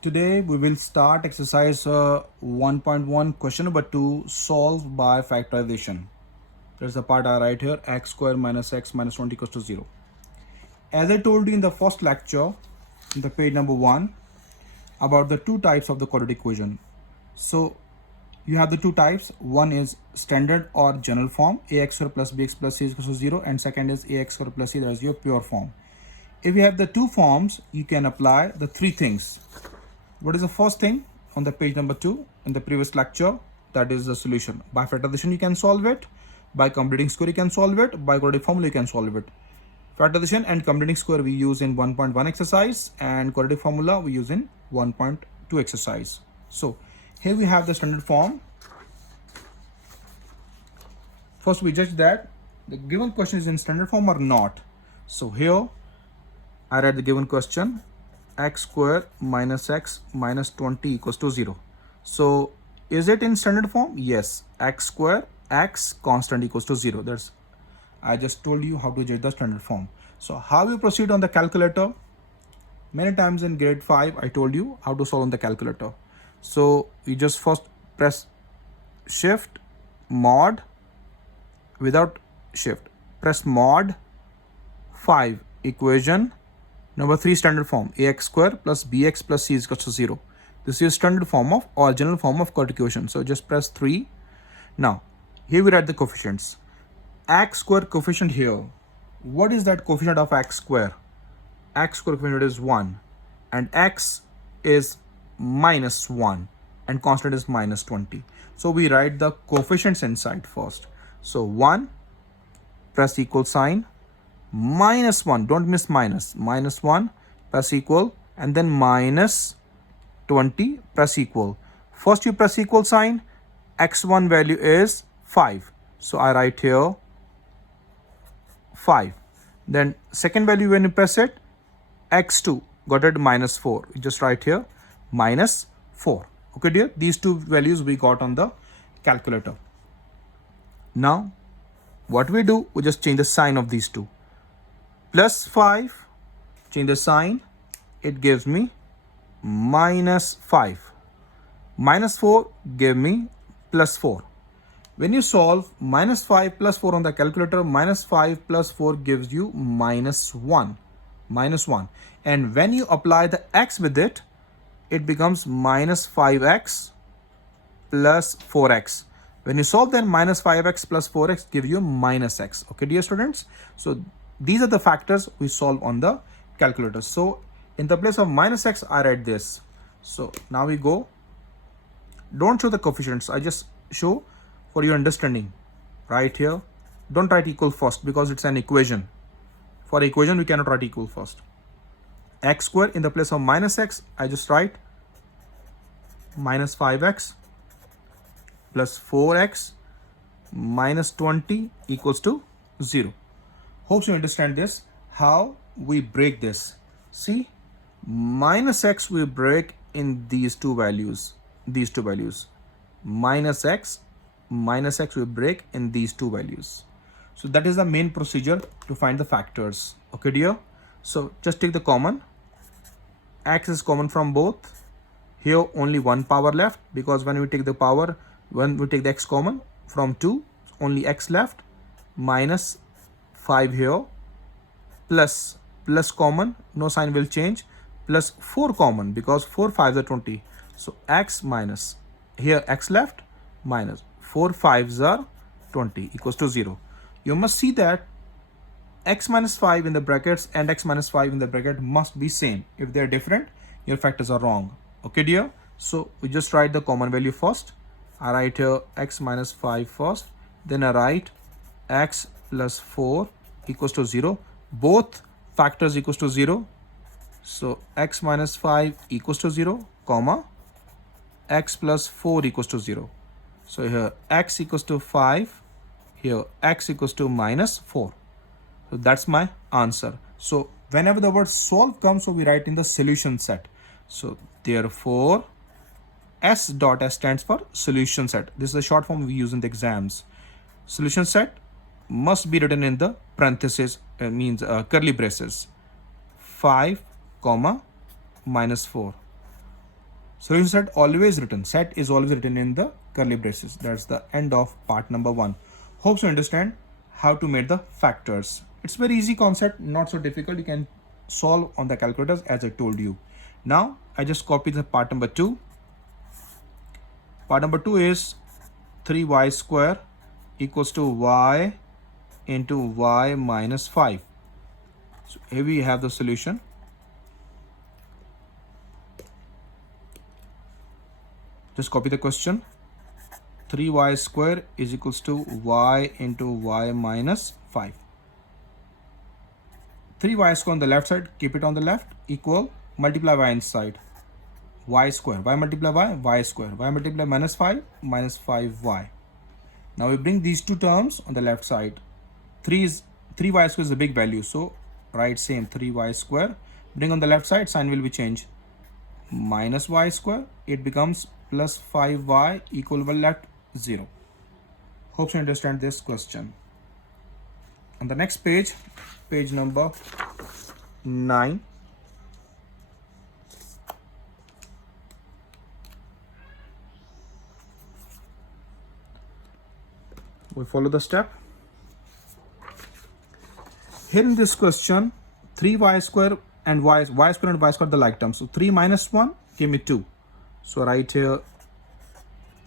Today we will start exercise 1.1 question number 2 solve by factorization. There's the part I write here x square minus x minus 20 equals to 0. As I told you in the first lecture, in the page number 1, about the two types of the quadratic equation. So you have the two types. One is standard or general form, ax square plus bx plus c is equals to 0, and second is ax square plus c, that is your pure form. If you have the two forms, you can apply the three things. What is the first thing on the page number 2 in the previous lecture? That is the solution. By factorization you can solve it. By completing square you can solve it. By quadratic formula you can solve it. Factorization and completing square we use in 1.1 exercise, and quadratic formula we use in 1.2 exercise. So here we have the standard form. First we judge that the given question is in standard form or not. So here I write the given question, x square minus x minus 20 equals to 0. So is it in standard form? Yes, x square x constant equals to 0. That's, I just told you how to judge the standard form. So how you proceed on the calculator? Many times in grade 5 I told you how to solve on the calculator. So you just first press shift mod, without shift press mod 5, equation number 3 standard form, ax square plus bx plus c is equal to 0. This is standard form of or general form of quadratic equation. So just press 3. Now here we write the coefficients. X square coefficient here. What is that coefficient of x square? X square coefficient is 1 and x is minus 1 and constant is minus 20. So we write the coefficients inside first. So 1, press equal sign, minus 1, don't miss minus, minus 1, press equal, and then minus 20, press equal. First you press equal sign, x1 value is 5. So I write here 5. Then second value when you press it, x2 got it minus 4. You just write here minus 4. Okay dear, these two values we got on the calculator. Now what we do, we just change the sign of these two. Plus 5, change the sign, it gives me minus 5. Minus 4 give me plus 4. When you solve minus 5 plus 4 on the calculator, minus 5 plus 4 gives you minus 1. Minus 1. And when you apply the x with it, it becomes minus 5x plus 4x. When you solve, then minus 5x plus 4x give you minus x. Okay dear students, so these are the factors we solve on the calculator. So in the place of minus x I write this. So now we go, don't show the coefficients, I just show for your understanding. Right here, don't write equal first because it's an equation. For equation we cannot write equal first. X square, in the place of minus x I just write minus 5x plus 4x minus 20 equals to 0. Hope you understand this, how we break this. See, minus x we break in these two values, minus x we break in these two values. So that is the main procedure to find the factors. Okay dear, so just take the common. X is common from both. Here only one power left, because when we take the power, when we take the x common from 2, only x left, minus 5 here, plus common, no sign will change, plus 4 common because 4 5s are 20. So x minus, here x left, minus 4 5s are 20 equals to 0. You must see that x minus 5 in the brackets and x minus 5 in the bracket must be same. If they are different, your factors are wrong. Okay dear, so we just write the common value first. I write here x minus 5 first, then I write x plus 4 equals to 0. Both factors equals to 0. So x minus 5 equals to 0, comma, x plus 4 equals to 0. So here x equals to 5, here x equals to minus 4. So that's my answer. So whenever the word solve comes, so we write in the solution set. So therefore S dot S stands for solution set. This is the short form we use in the exams. Solution set must be written in the parentheses, means curly braces, 5 comma minus 4. Solution set always written. Set is always written in the curly braces. That's the end of part number 1. Hope you understand how to make the factors. It's very easy concept, not so difficult. You can solve on the calculators as I told you. Now I just copy the part number 2. Part number 2 is 3y square equals to y into y minus 5. So here we have the solution. Just copy the question. 3y square is equals to y into y minus 5. 3y square on the left side, keep it on the left, equal, multiply y inside. Y square, y multiply y square, y multiply minus 5, minus 5y. Now we bring these two terms on the left side. 3y square is a big value, so write same 3y square. Bring on the left side, sign will be changed. Minus y square, it becomes plus 5y equal left 0. Hope you understand this question. On the next page, page number 9. We follow the step. Here in this question, 3y square and y square and y square are the like terms. So 3 minus 1 give me 2. So write here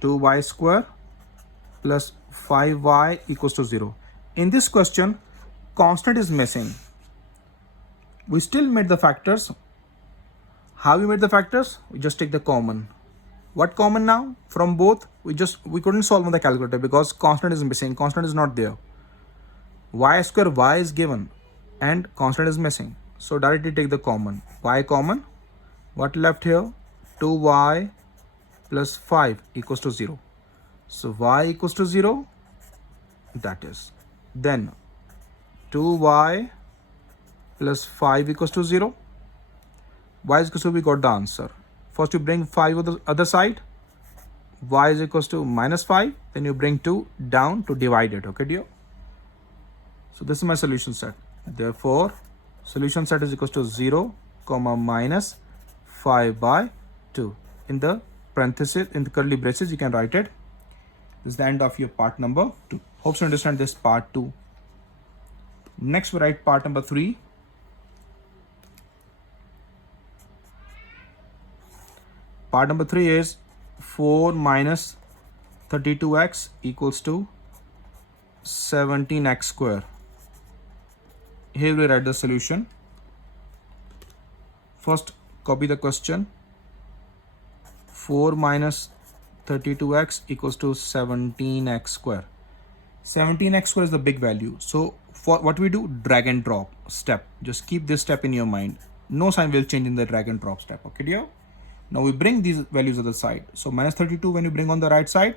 2y square plus 5y equals to 0. In this question, constant is missing. We still made the factors. How we made the factors? We just take the common. What common now? From both, we couldn't solve on the calculator because constant is missing. Constant is not there. Y square, y is given and constant is missing. So directly take the common. Y common. What left here? 2y plus 5 equals to 0. So y equals to 0. That is. Then 2y plus 5 equals to 0. Y is equals to, we got the answer. First you bring 5 on the other side. Y is equals to minus 5. Then you bring 2 down to divide it. Okay, dear? So this is my solution set. Therefore, solution set is equals to 0, comma minus 5 by 2. In the parenthesis, in the curly braces, you can write it. This is the end of your part number 2. Hope you understand this part 2. Next we write part number 3. Part number 3 is 4 minus 32x equals to 17x square. Here we write the solution. First, copy the question. 4 minus 32x equals to 17x square. 17x square is the big value. So for what we do, drag and drop step. Just keep this step in your mind. No sign will change in the drag and drop step. Okay, dear? Now we bring these values on the side. So minus 32 when you bring on the right side,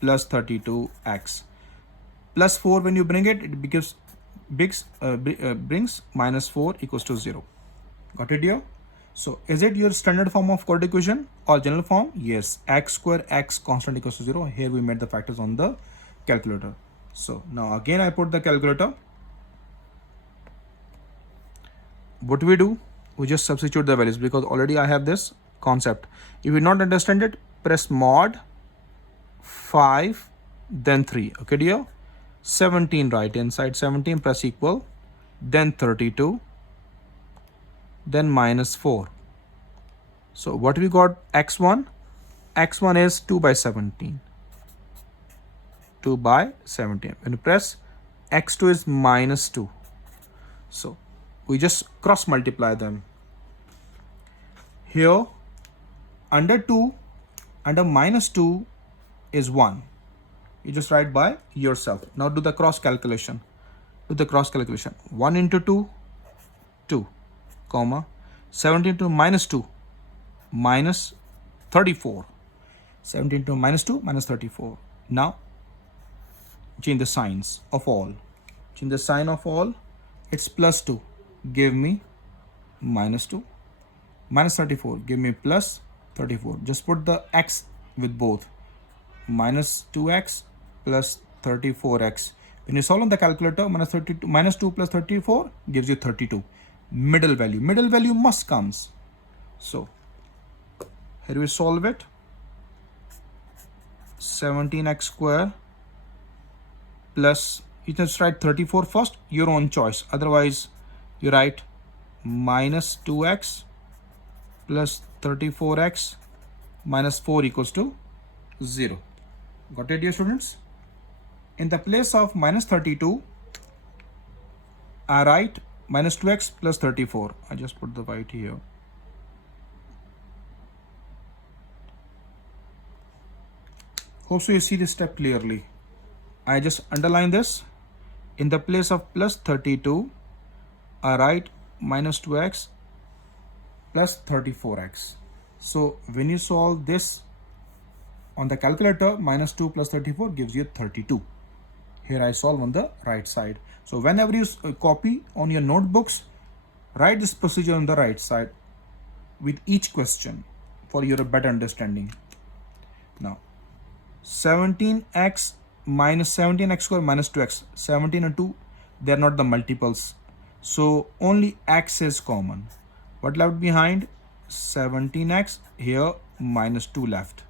plus 32x. Plus 4 when you bring it, it becomes brings minus 4 equals to 0. Got it, dear? So is it your standard form of quadratic equation or general form? Yes, x square x constant equals to 0. Here we made the factors on the calculator. So now again I put the calculator. What we do? We just substitute the values because already I have this concept. If you not understand it, press mod 5 then 3. Okay, dear? 17 right inside 17, press equal, then 32, then minus 4. So what we got? X1 is 2 by 17. 2 by 17. When you press, x2 is minus 2. So we just cross multiply them. Here under 2, under minus 2 is 1. You just write by yourself. Now do the cross calculation. Do the cross calculation. 1 into 2, 2, comma, 17 to minus 2, minus 34. 17 to minus 2, minus 34. Now change the signs of all. Change the sign of all. It's plus 2. Give me minus 2. Minus 34. Give me plus 34. Just put the x with both. Minus 2x plus 34x. When you solve on the calculator, minus 2 plus 34 gives you 32. Middle value. Middle value must comes. So Here we solve it. 17x square plus, you just write 34 first, your own choice. Otherwise, you write minus 2x plus 34x minus 4 equals to 0. Got it, dear students? In the place of minus 32, I write minus 2x plus 34. I just put the white here. Hope so you see this step clearly. I just underline this. In the place of plus 32, I write minus 2x plus 34x. So when you solve this on the calculator, minus 2 plus 34 gives you 32. Here I solve on the right side. So whenever you copy on your notebooks, write this procedure on the right side with each question for your better understanding. Now 17x minus 17x square minus 2x, 17 and 2, they are not the multiples, so only x is common. What left behind? 17x, here minus 2 left.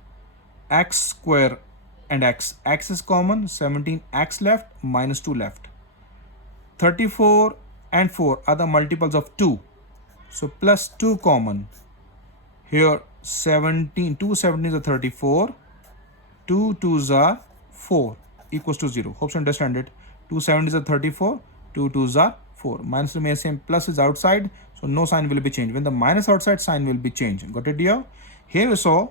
X square and x is common, 17x left, minus 2 left. 34 and 4 are the multiples of 2, so plus 2 common. Here 17, 2 17s are 34, 2 2s are 4 equals to 0. Hope you understand it. 2 70s are 34, 2 2s are 4. Minus remains same, plus is outside, so no sign will be changed. When the minus outside, sign will be changed. Got it, dear? Here we saw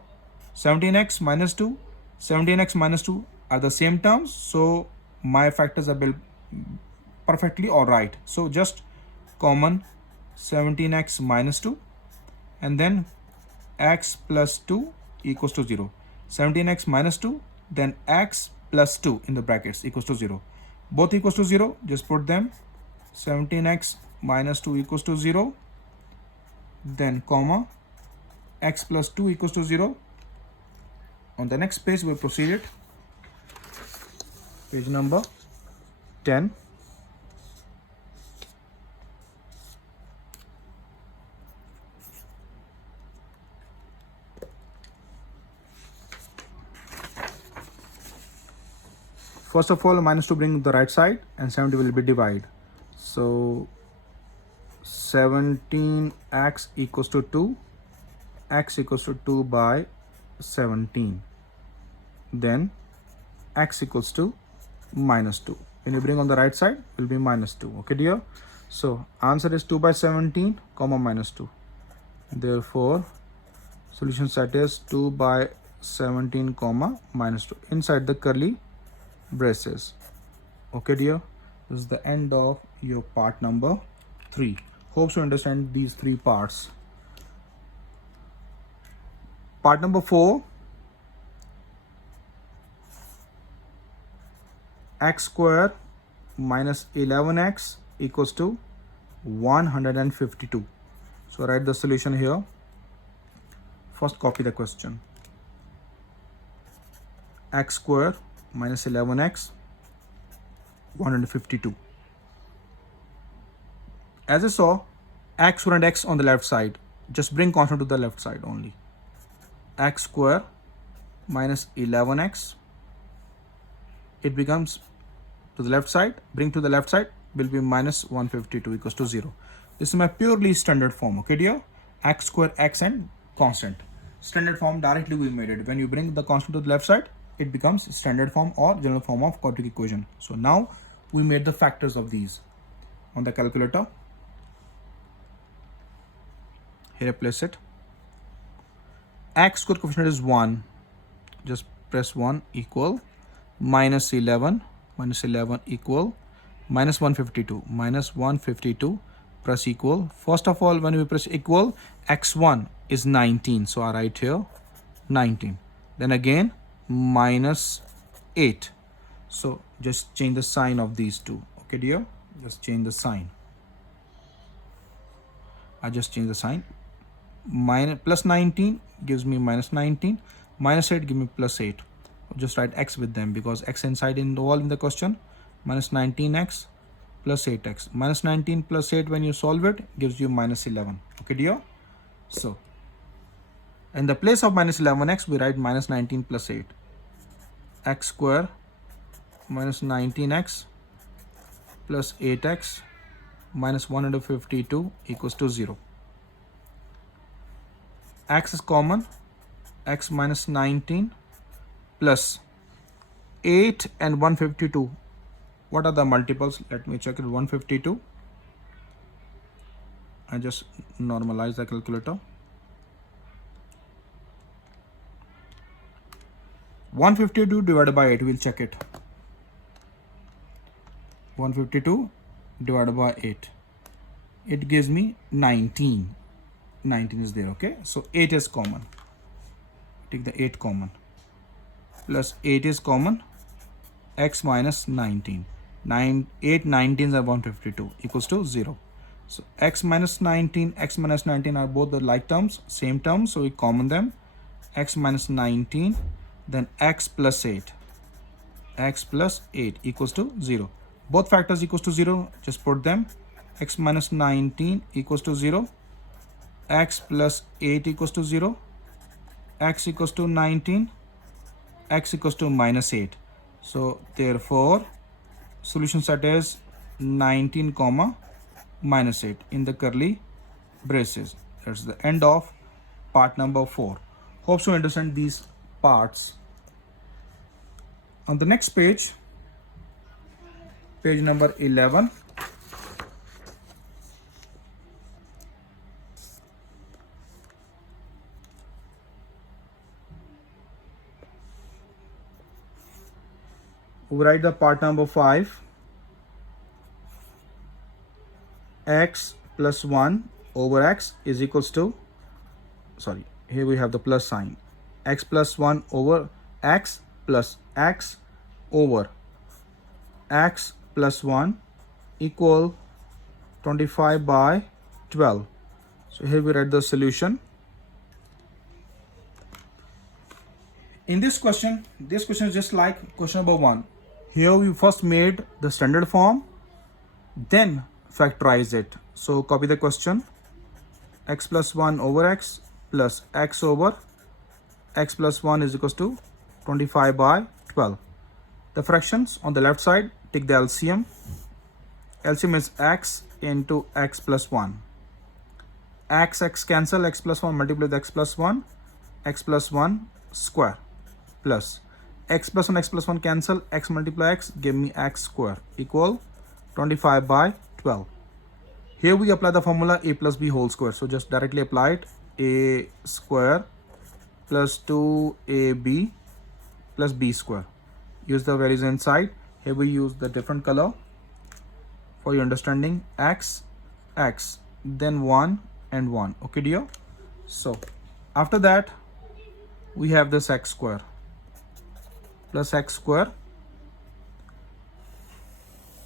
17x minus 2, 17x minus 2 are the same terms, so my factors are built perfectly all right. So just common 17x minus 2 and then x plus 2 equals to 0. 17x minus 2, then x plus 2 in the brackets equals to 0. Both equals to 0, just put them. 17x minus 2 equals to 0, then comma x plus 2 equals to 0. On the next page, we'll proceed it. Page number 10. First of all, minus 2 bring the right side and 70 will be divided. So 17x equals to 2, x equals to 2 by 17. Then x equals to minus 2. When you bring on the right side, it will be minus 2. Okay, dear? So answer is 2 by 17, comma minus 2. Therefore, solution set is 2 by 17, comma minus 2 inside the curly braces. Okay, dear? This is the end of your part number 3. Hope you understand these 3 parts. Part number 4. X square minus 11x equals to 152. So write the solution here. First copy the question. X square minus 11x 152. As I saw, x square and x on the left side, just bring constant to the left side only. X square minus 11x, it becomes to the left side, bring to the left side, will be minus 152 equals to 0. This is my purely standard form. Okay, dear? X square, x and constant. Standard form, directly we made it. When you bring the constant to the left side, it becomes standard form or general form of quadratic equation. So now we made the factors of these on the calculator. Here I place it. X square coefficient is 1. Just press 1 equal minus 11 equal minus 152. Minus 152 press equal. First of all, when we press equal, x1 is 19. So I write here 19. Then again minus 8. So just change the sign of these two. Okay, dear? Just change the sign. I just change the sign. Minus plus 19 gives me minus 19. Minus 8 give me plus 8. Just write x with them because x inside involved in the question. Minus 19x plus 8x. Minus 19 plus 8 when you solve it gives you minus 11. Okay, dear? So In the place of minus 11x, we write minus 19 plus 8. X square minus 19x plus 8x minus 152 equals to 0. X is common. X minus 19 plus 8 and 152. What are the multiples? Let me check it. 152. I just normalize the calculator. 152 divided by 8. We'll check it. 152 divided by 8. It gives me 19. 19 is there, okay? So 8 is common. Take the 8 common. Plus 8 is common. X minus 19. 8 19s are 152 equals to 0. So x minus 19 are both the like terms, same terms, so we common them. X minus 19, then x plus 8. X plus 8 equals to 0. Both factors equals to 0, just put them. X minus 19 equals to 0. X plus 8 equals to 0. X equals to 19. X equals to minus 8. So therefore, solution set is 19 comma minus 8 in the curly braces. That's the end of part number 4. Hope you understand these parts. On the next page, page number 11. We write the part number 5. X plus 1 over x is equals to, sorry, here we have the plus sign. X plus 1 over x plus x over x plus 1 equal 25 by 12. So here we write the solution. In this question is just like question number 1. Here we first made the standard form, then factorize it. So copy the question. X plus 1 over x plus x over x plus 1 is equals to 25 by 12. The fractions on the left side, take the LCM. LCM is x into x plus 1. X cancel, x plus 1 multiply with x plus 1 square plus x plus 1 cancel, x multiply x give me x square equal 25 by 12. Here we apply the formula a plus b whole square. So just directly apply it. A square plus 2ab plus b square. Use the values inside. Here we use the different color for your understanding. X, then 1 and 1. Okay, dear? So after that, we have this x square plus x square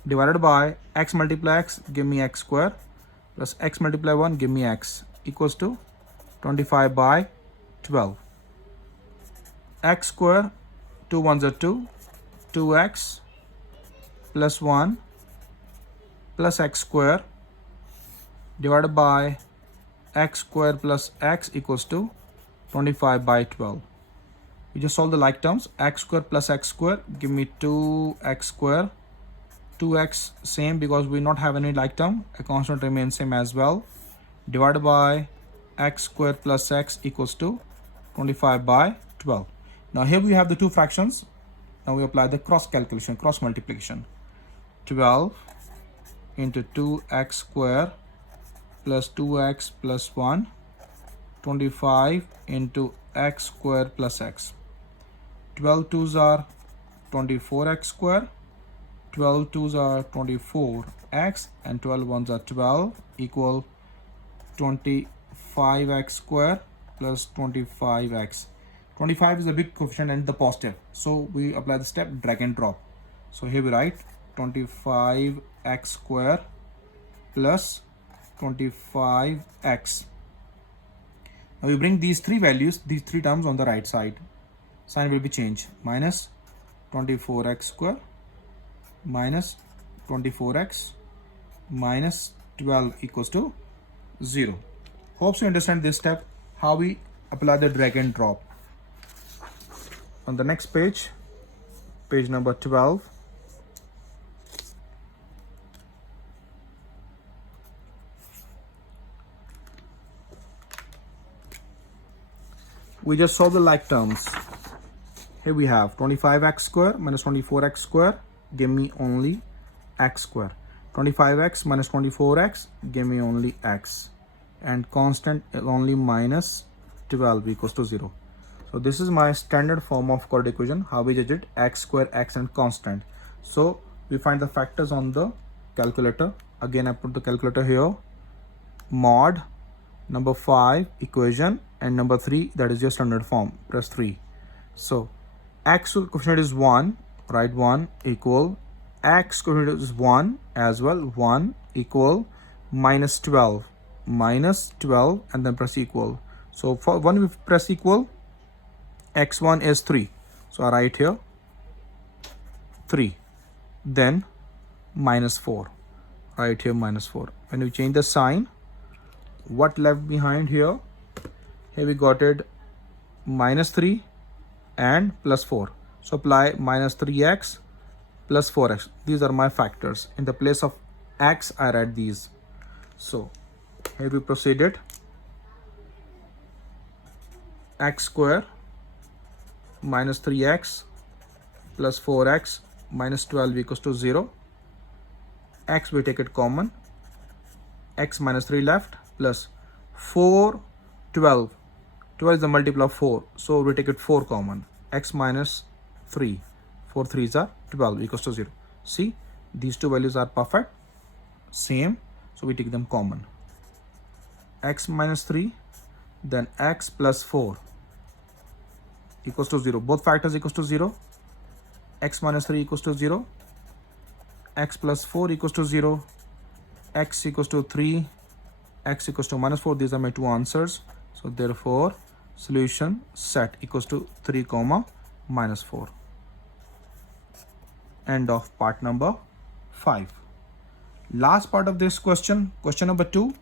divided by x multiply x give me x square plus x multiply 1 give me x equals to 25 by 12. X square, 2 1s are 2, 2x plus 1 plus x square divided by x square plus x equals to 25 by 12. We just solve the like terms. X square plus x square give me 2x square. 2x same because we not have any like term. A constant remains same as well. Divided by x square plus x equals to 25 by 12. Now here we have the two fractions. Now we apply the cross calculation, cross multiplication. 12 into 2x square plus 2x plus 1. 25 into x square plus x. 12 2s are 24x square. 12 2s are 24x and 12 1s are 12 equal 25x square plus 25x. 25 is a big coefficient and the positive. So we apply the step drag and drop. So here we write 25x square plus 25x. Now we bring these three values, these three terms on the right side. Sign will be changed. Minus 24x square minus 24x minus 12 equals to 0. Hope you understand this step, how we apply the drag and drop. On the next page, page number 12, we just solve the like terms. Here we have 25x square minus 24x square give me only x square. 25x minus 24x give me only x, and constant is only minus 12 equals to 0. So this is my standard form of quadratic equation. How we judge it? X square, x and constant. So we find the factors on the calculator. Again, I put the calculator here. Mod number 5 equation and number 3, that is your standard form. Press 3. So x coefficient is 1, write 1 equal x coefficient is 1 as well, 1 equal minus 12 and then press equal. So for 1 we press equal, x1 is 3, so I write here 3, then minus 4, right here minus 4. When we change the sign, what left behind here? Here we got it minus 3 and plus 4. So apply minus 3x plus 4x. These are my factors. In the place of x, I write these. So here we proceeded. X square minus 3x plus 4x minus 12 equals to 0. X we take it common. X minus 3 left plus 4, 12. 12 is the multiple of 4. So we take it 4 common. X minus 3. 4 3s are 12 equals to 0. See, these two values are perfect. Same. So we take them common. X minus 3, then x plus 4 equals to 0. Both factors equals to 0. X minus 3 equals to 0. X plus 4 equals to 0. X equals to 3. X equals to minus 4. These are my two answers. So therefore, solution set equals to 3 comma minus 4. End of part number 5. Last part of this question, question number 2.